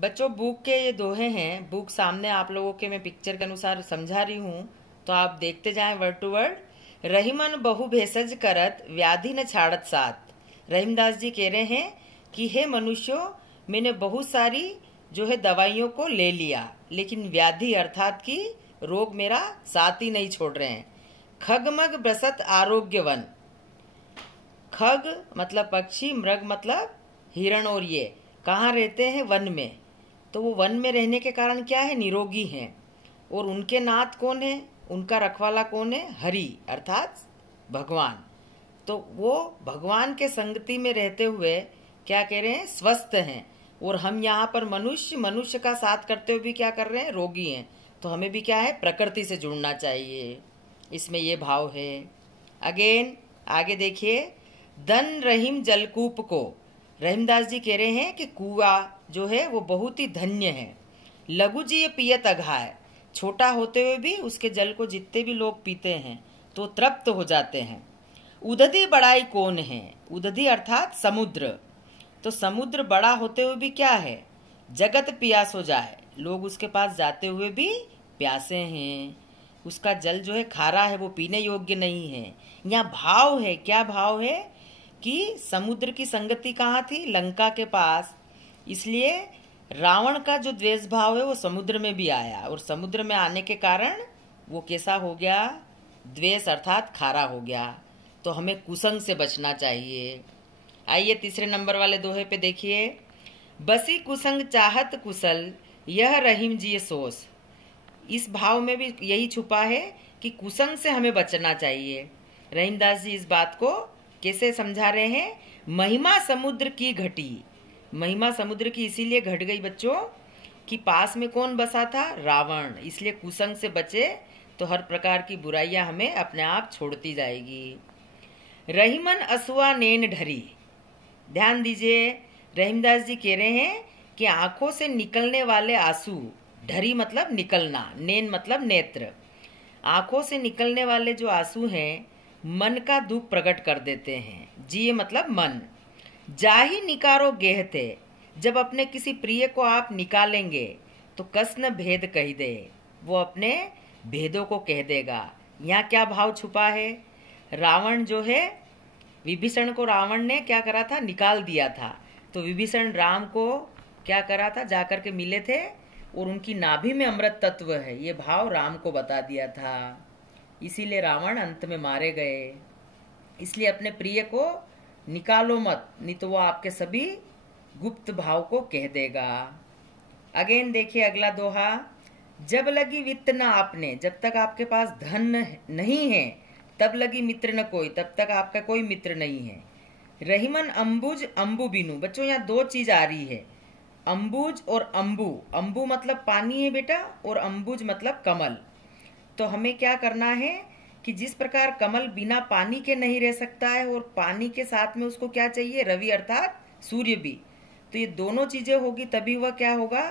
बच्चों बुक के ये दोहे हैं। बुक सामने आप लोगों के मैं पिक्चर के अनुसार समझा रही हूँ, तो आप देखते जाएं वर्ड टू वर्ड। रहीमन बहु भेषज करत व्याधि न छाड़त साथ। रहीमदास जी कह रहे हैं कि हे मनुष्यों, मैंने बहुत सारी जो है दवाइयों को ले लिया, लेकिन व्याधि अर्थात की रोग मेरा साथ ही नहीं छोड़ रहे हैं। खगमग ब्रसत आरोग्यवन। खग मतलब पक्षी, मृग मतलब हिरण, और ये कहाँ रहते हैं? वन में। तो वो वन में रहने के कारण क्या है? निरोगी हैं। और उनके नाथ कौन है? उनका रखवाला कौन है? हरि अर्थात भगवान। तो वो भगवान के संगति में रहते हुए क्या कह रहे हैं? स्वस्थ हैं। और हम यहाँ पर मनुष्य का साथ करते हुए भी क्या कर रहे हैं? रोगी हैं। तो हमें भी क्या है? प्रकृति से जुड़ना चाहिए। इसमें ये भाव है। अगेन आगे देखिए, धन रहीम जलकूप को। रहीमदास जी कह रहे हैं कि कुआ जो है वो बहुत ही धन्य है। लघु जी ये पियत अघाय। छोटा होते हुए भी उसके जल को जितने भी लोग पीते हैं तो तृप्त हो जाते हैं। उदधि बड़ाई कौन है? उदधि अर्थात समुद्र। तो समुद्र बड़ा होते हुए भी क्या है? जगत प्यास हो जाए। लोग उसके पास जाते हुए भी प्यासे हैं। उसका जल जो है खारा है, वो पीने योग्य नहीं है। यहाँ भाव है, क्या भाव है कि समुद्र की संगति कहाँ थी? लंका के पास। इसलिए रावण का जो द्वेष भाव है वो समुद्र में भी आया, और समुद्र में आने के कारण वो कैसा हो गया? द्वेष अर्थात खारा हो गया। तो हमें कुसंग से बचना चाहिए। आइए तीसरे नंबर वाले दोहे पे देखिए। बसी कुसंग चाहत कुशल, यह रहीम जी सोस। इस भाव में भी यही छुपा है कि कुसंग से हमें बचना चाहिए। रहीमदास जी इस बात को कैसे समझा रहे हैं? महिमा समुद्र की घटी। महिमा समुद्र की इसीलिए घट गई बच्चों कि पास में कौन बसा था? रावण। इसलिए कुसंग से बचे तो हर प्रकार की बुराइयां हमें अपने आप छोड़ती जाएगी। रहीमन असुआ नेन ढरी। ध्यान दीजिए, रहीमदास जी कह रहे हैं कि आंखों से निकलने वाले आंसू, ढरी मतलब निकलना, नेन मतलब नेत्र, आंखों से निकलने वाले जो आंसू हैं मन का दुख प्रकट कर देते हैं। जी मतलब मन। जाही निकारो गेहते। जब अपने किसी प्रिय को आप निकालेंगे तो कसन भेद कही दे। वो अपने भेदों को कह देगा। यहाँ क्या भाव छुपा है? रावण जो है, विभीषण को रावण ने क्या करा था? निकाल दिया था। तो विभीषण राम को क्या करा था? जाकर के मिले थे और उनकी नाभि में अमृत तत्व है, ये भाव राम को बता दिया था। इसीलिए रावण अंत में मारे गए। इसलिए अपने प्रिय को निकालो मत, नहीं तो वो आपके सभी गुप्त भाव को कह देगा। अगेन देखिए अगला दोहा। जब लगी वित्त न आपने। जब तक आपके पास धन नहीं है तब लगी मित्र न कोई, तब तक आपका कोई मित्र नहीं है। रहीमन अंबुज अंबु बिनु। बच्चों यहाँ दो चीज आ रही है, अंबुज और अंबु। अंबु मतलब पानी है बेटा, और अंबुज मतलब कमल। तो हमें क्या करना है कि जिस प्रकार कमल बिना पानी के नहीं रह सकता है, और पानी के साथ में उसको क्या चाहिए? रवि अर्थात सूर्य भी। तो ये दोनों चीजें होगी तभी वह क्या होगा?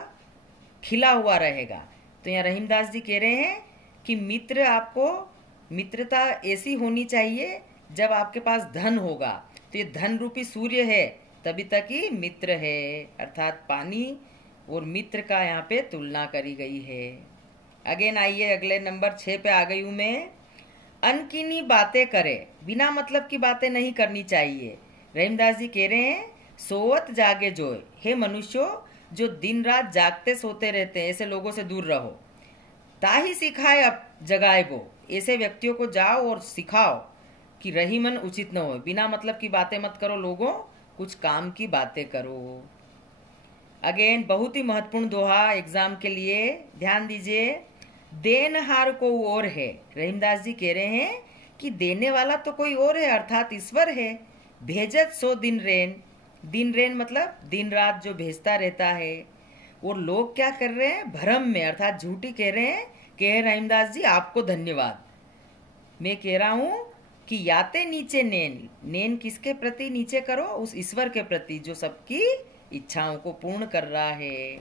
खिला हुआ रहेगा। तो यहाँ रहीमदास जी कह रहे हैं कि मित्र, आपको मित्रता ऐसी होनी चाहिए जब आपके पास धन होगा। तो ये धन रूपी सूर्य है तभी तक ही मित्र है, अर्थात पानी और मित्र का यहाँ पे तुलना करी गई है। अगेन आइए अगले नंबर 6 पे आ गई हूं मैं। अनकीनी बातें करे। बिना मतलब की बातें नहीं करनी चाहिए। रहीमदास जी कह रहे हैं सोवत जागे जोय। हे मनुष्यों, जो दिन रात जागते सोते रहते हैं ऐसे लोगों से दूर रहो। ताही सिखाए अब जगाए वो। ऐसे व्यक्तियों को जाओ और सिखाओ कि रहीमन उचित न हो। बिना मतलब की बातें मत करो लोगों, कुछ काम की बातें करो। अगेन बहुत ही महत्वपूर्ण दोहा एग्जाम के लिए, ध्यान दीजिए। देनहार को और है। रहीमदास जी कह रहे हैं कि देने वाला तो कोई और है, अर्थात ईश्वर है। भेजत सो दिन रेन। दिन रेन मतलब दिन रात जो भेजता रहता है। और लोग क्या कर रहे हैं? भ्रम में, अर्थात झूठी कह रहे हैं कि रहीमदास जी आपको धन्यवाद। मैं कह रहा हूं कि याते नीचे नेन। नेन किसके प्रति नीचे करो? उस ईश्वर के प्रति जो सबकी इच्छाओं को पूर्ण कर रहा है।